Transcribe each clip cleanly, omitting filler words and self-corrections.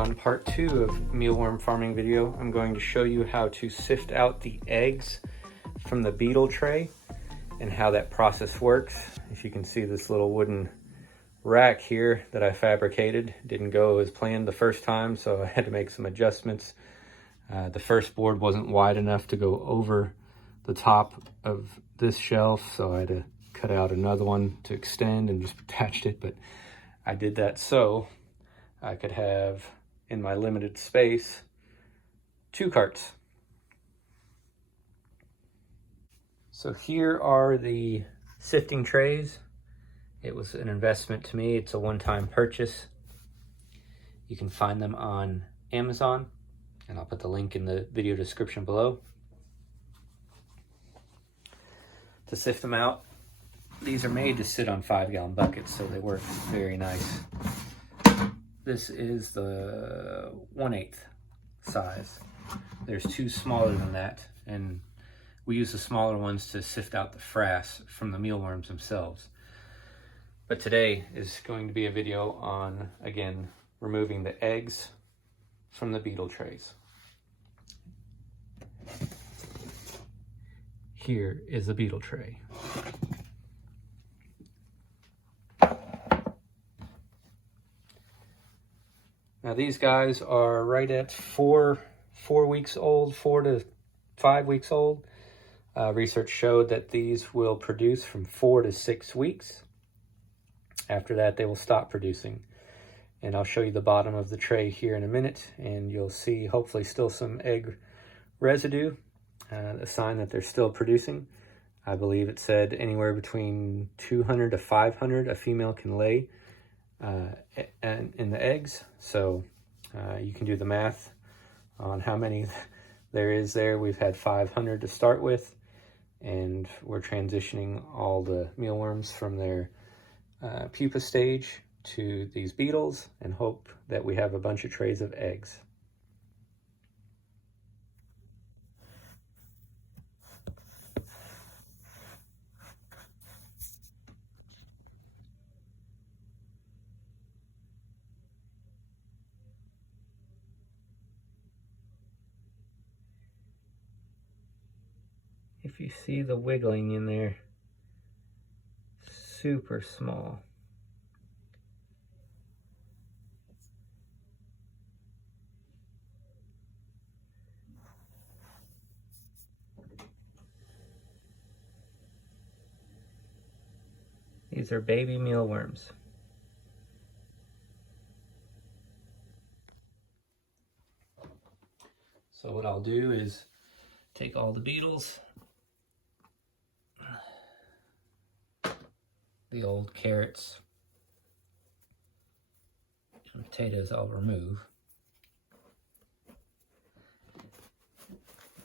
on part 2 of mealworm farming video. I'm going to show you how to sift out the eggs from the beetle tray and how that process works. As you can see, this little wooden rack here that I fabricated didn't go as planned the first time, so I had to make some adjustments. The first board wasn't wide enough to go over the top of this shelf, so I had to cut out another one to extend and just attached it, but I did that so I could have, in my limited space, 2 carts. So here are the sifting trays. It was an investment to me. It's a one-time purchase. You can find them on Amazon, and I'll put the link in the video description below. To sift them out, these are made to sit on 5-gallon buckets, so they work very nice. This is the 1/8 size. There's 2 smaller than that, and we use the smaller ones to sift out the frass from the mealworms themselves. But today is going to be a video on, again, removing the eggs from the beetle trays. Here is the beetle tray. Now these guys are right at 4 weeks old, 4 to 5 weeks old. Research showed that these will produce from 4 to 6 weeks. After that, they will stop producing. And I'll show you the bottom of the tray here in a minute, and you'll see hopefully still some egg residue, a sign that they're still producing. I believe it said anywhere between 200 to 500 a female can lay in the eggs. So you can do the math on how many there is there. We've had 500 to start with, and we're transitioning all the mealworms from their pupa stage to these beetles and hope that we have a bunch of trays of eggs. If you see the wiggling in there, super small. These are baby mealworms. So what I'll do is take all the beetles, the old carrots and potatoes I'll remove.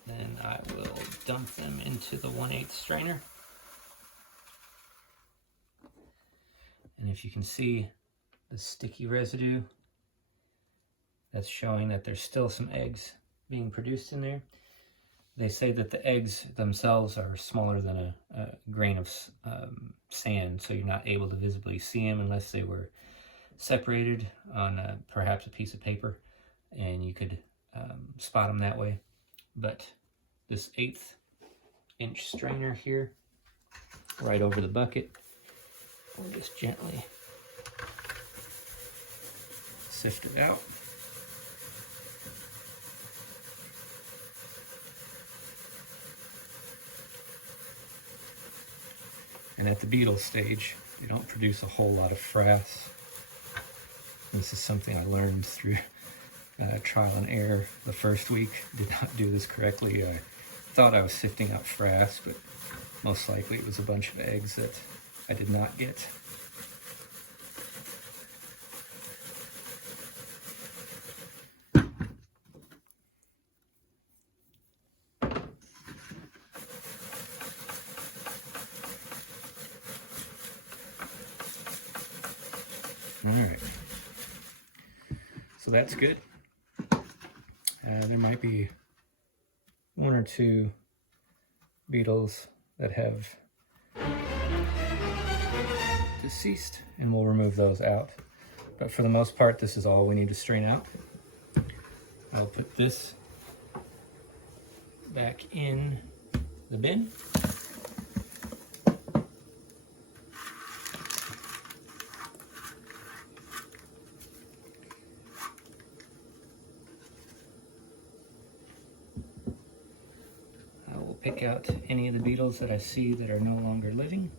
Then I will dump them into the 1/8 strainer. And if you can see the sticky residue, that's showing that there's still some eggs being produced in there. They say that the eggs themselves are smaller than a grain of sand, so you're not able to visibly see them unless they were separated on perhaps a piece of paper, and you could spot them that way. But this 1/8 inch strainer here, right over the bucket, we'll just gently sift it out. And at the beetle stage, they don't produce a whole lot of frass. This is something I learned through trial and error. The first week, did not do this correctly. I thought I was sifting out frass, but most likely it was a bunch of eggs that I did not get. All right, so that's good. There might be 1 or 2 beetles that have deceased, and we'll remove those out. But for the most part, this is all we need to strain out. I'll put this back in the bin. I will pick out any of the beetles that I see that are no longer living.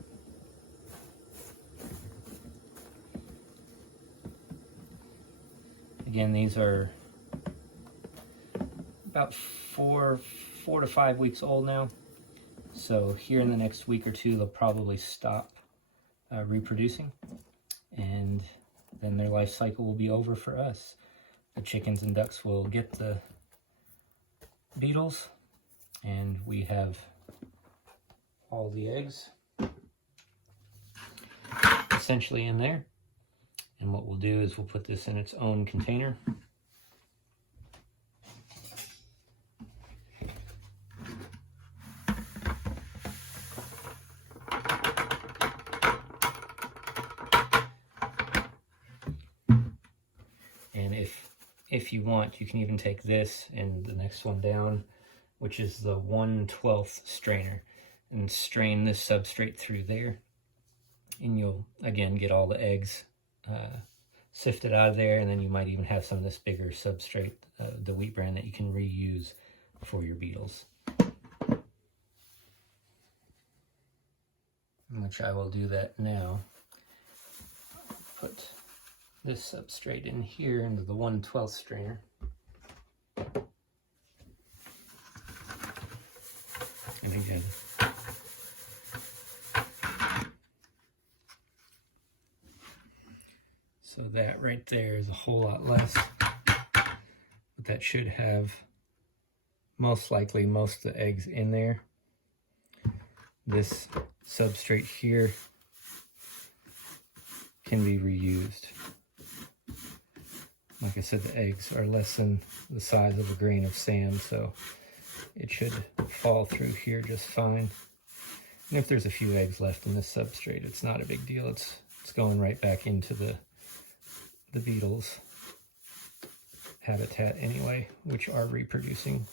Again, these are about four to 5 weeks old now. So here in the next week or two, they'll probably stop reproducing, and then their life cycle will be over for us. The chickens and ducks will get the beetles, and we have all the eggs essentially in there. And what we'll do is we'll put this in its own container. And if you want, you can even take this and the next one down, which is the 1/12 strainer, and strain this substrate through there. And you'll, again, get all the eggs sifted out of there, and then you might even have some of this bigger substrate, the wheat bran, that you can reuse for your beetles. Which I will do that now. Put this substrate in here into the 1/12 strainer. And again, so that right there is a whole lot less, but that should have most likely most of the eggs in there. This substrate here can be reused. Like I said, the eggs are less than the size of a grain of sand, so it should fall through here just fine. And if there's a few eggs left in this substrate, it's not a big deal. It's going right back into the beetles' habitat anyway, which are reproducing.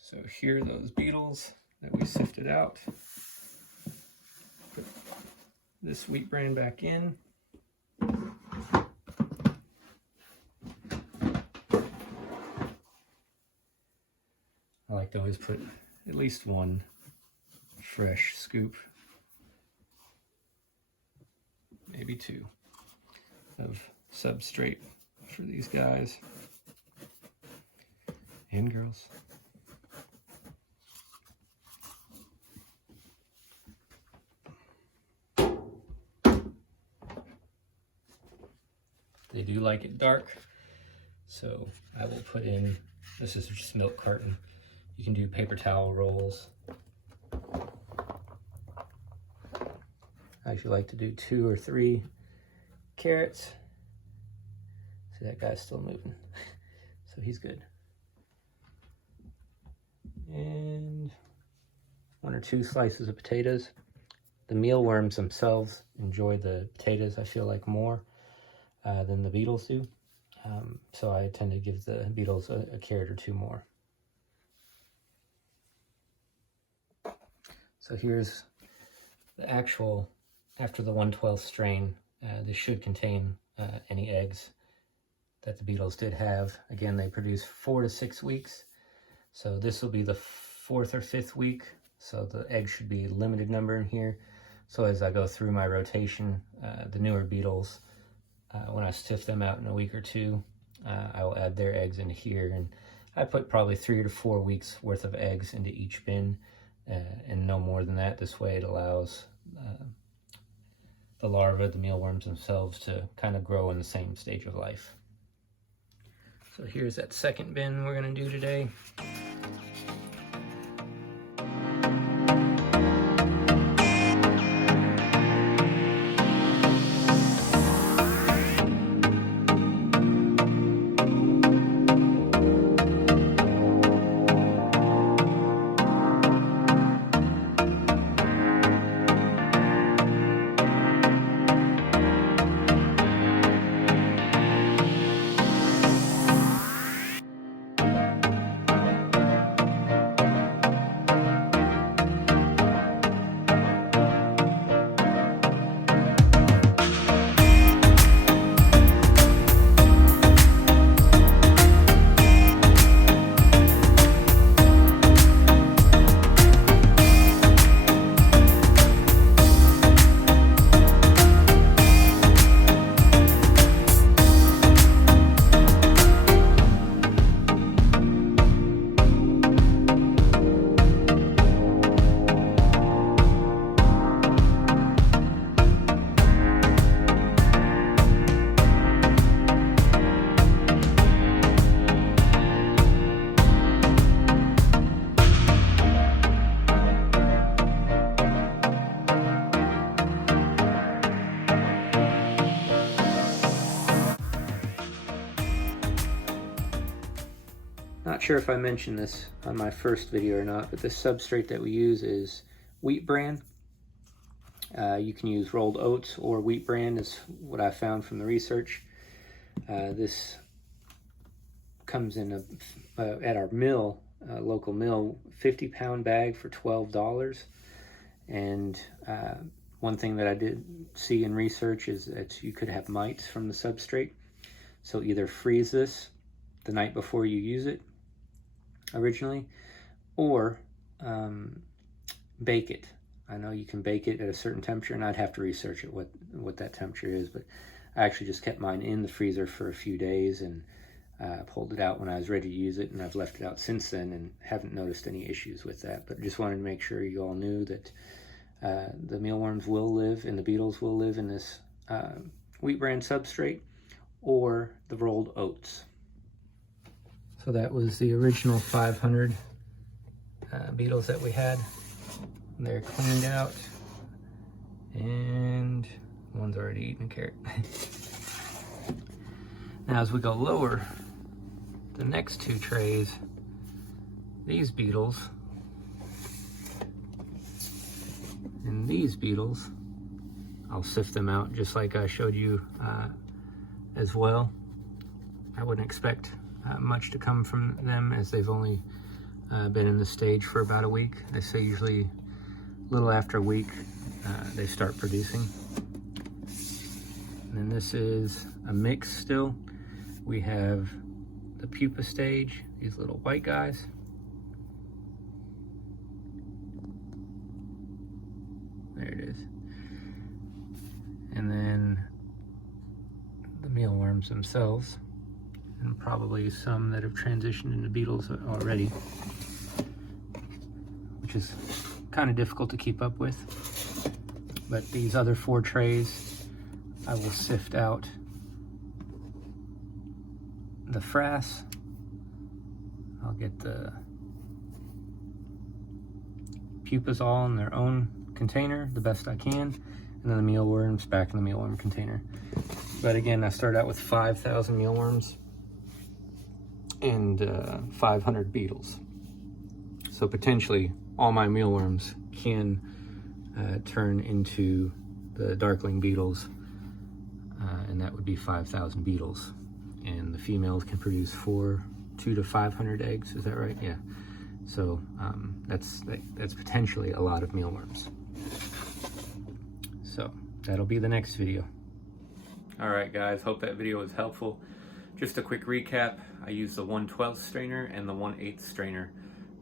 So here are those beetles that we sifted out. Put this wheat bran back in. I like to always put at least one fresh scoop, maybe two, of substrate for these guys and girls. They do like it dark, so I will put in, this is just milk carton. You can do paper towel rolls. I actually like to do 2 or 3 carrots. See, that guy's still moving, so he's good. And 1 or 2 slices of potatoes. The mealworms themselves enjoy the potatoes, I feel like, more than the beetles do. So I tend to give the beetles a carrot or 2 more. So here's the actual, after the 1/12 strain, this should contain any eggs that the beetles did have. Again, they produce 4 to 6 weeks. So this will be the 4th or 5th week. So the eggs should be a limited number in here. So as I go through my rotation, the newer beetles, when I sift them out in a week or 2, I will add their eggs into here. And I put probably 3 to 4 weeks worth of eggs into each bin, and no more than that. This way it allows the larvae, the mealworms themselves, to kind of grow in the same stage of life. So here's that second bin we're going to do today. Not sure if I mentioned this on my first video or not, but this substrate that we use is wheat bran. You can use rolled oats or wheat bran is what I found from the research. This comes in at our mill, local mill, 50-pound bag for $12. And one thing that I did see in research is that you could have mites from the substrate. So either freeze this the night before you use it originally, or bake it. I know you can bake it at a certain temperature, and I'd have to research it what that temperature is, but I actually just kept mine in the freezer for a few days and pulled it out when I was ready to use it, and I've left it out since then and haven't noticed any issues with that. But just wanted to make sure you all knew that the mealworms will live and the beetles will live in this wheat bran substrate or the rolled oats. So that was the original 500 beetles that we had. They're cleaned out, and one's already eaten a carrot. Now as we go lower, the next two trays, these beetles and these beetles, I'll sift them out just like I showed you as well. I wouldn't expect much to come from them, as they've only been in the stage for about a week. I say usually a little after a week they start producing. And then this is a mix still. We have the pupa stage, these little white guys. There it is. And then the mealworms themselves, and probably some that have transitioned into beetles already, which is kind of difficult to keep up with. But these other 4 trays, I will sift out the frass. I'll get the pupas all in their own container the best I can, and then the mealworms back in the mealworm container. But again, I started out with 5,000 mealworms and 500 beetles. So potentially all my mealworms can turn into the darkling beetles, and that would be 5,000 beetles. And the females can produce 200 to 500 eggs. Is that right? Yeah. So that's potentially a lot of mealworms. So that'll be the next video. All right, guys. Hope that video was helpful. Just a quick recap. I use the 1/12 strainer and the 1/8 strainer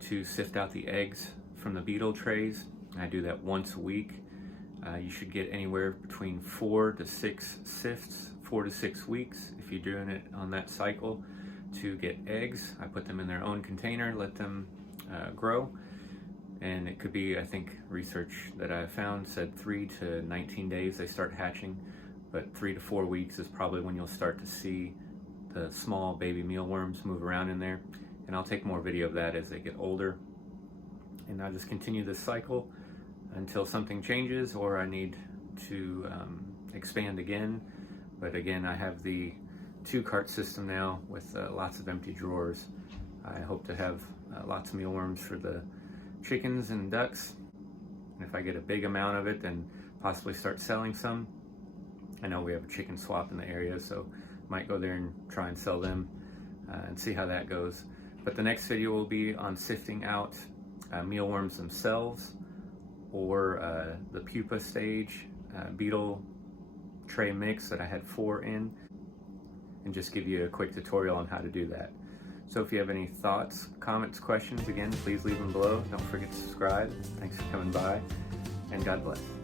to sift out the eggs from the beetle trays. I do that once a week. You should get anywhere between 4 to 6 sifts, 4 to 6 weeks if you're doing it on that cycle to get eggs. I put them in their own container, let them grow, and it could be, I think research that I found said 3 to 19 days they start hatching, but 3 to 4 weeks is probably when you'll start to see the small baby mealworms move around in there. And I'll take more video of that as they get older. And I'll just continue this cycle until something changes or I need to expand again. But again, I have the 2-cart system now with lots of empty drawers. I hope to have lots of mealworms for the chickens and ducks. And if I get a big amount of it, then possibly start selling some. I know we have a chicken swap in the area, so might go there and try and sell them and see how that goes. But the next video will be on sifting out mealworms themselves, or the pupa stage beetle tray mix that I had 4 in, and just give you a quick tutorial on how to do that. So if you have any thoughts, comments, questions, again, please leave them below. Don't forget to subscribe. Thanks for coming by, and God bless.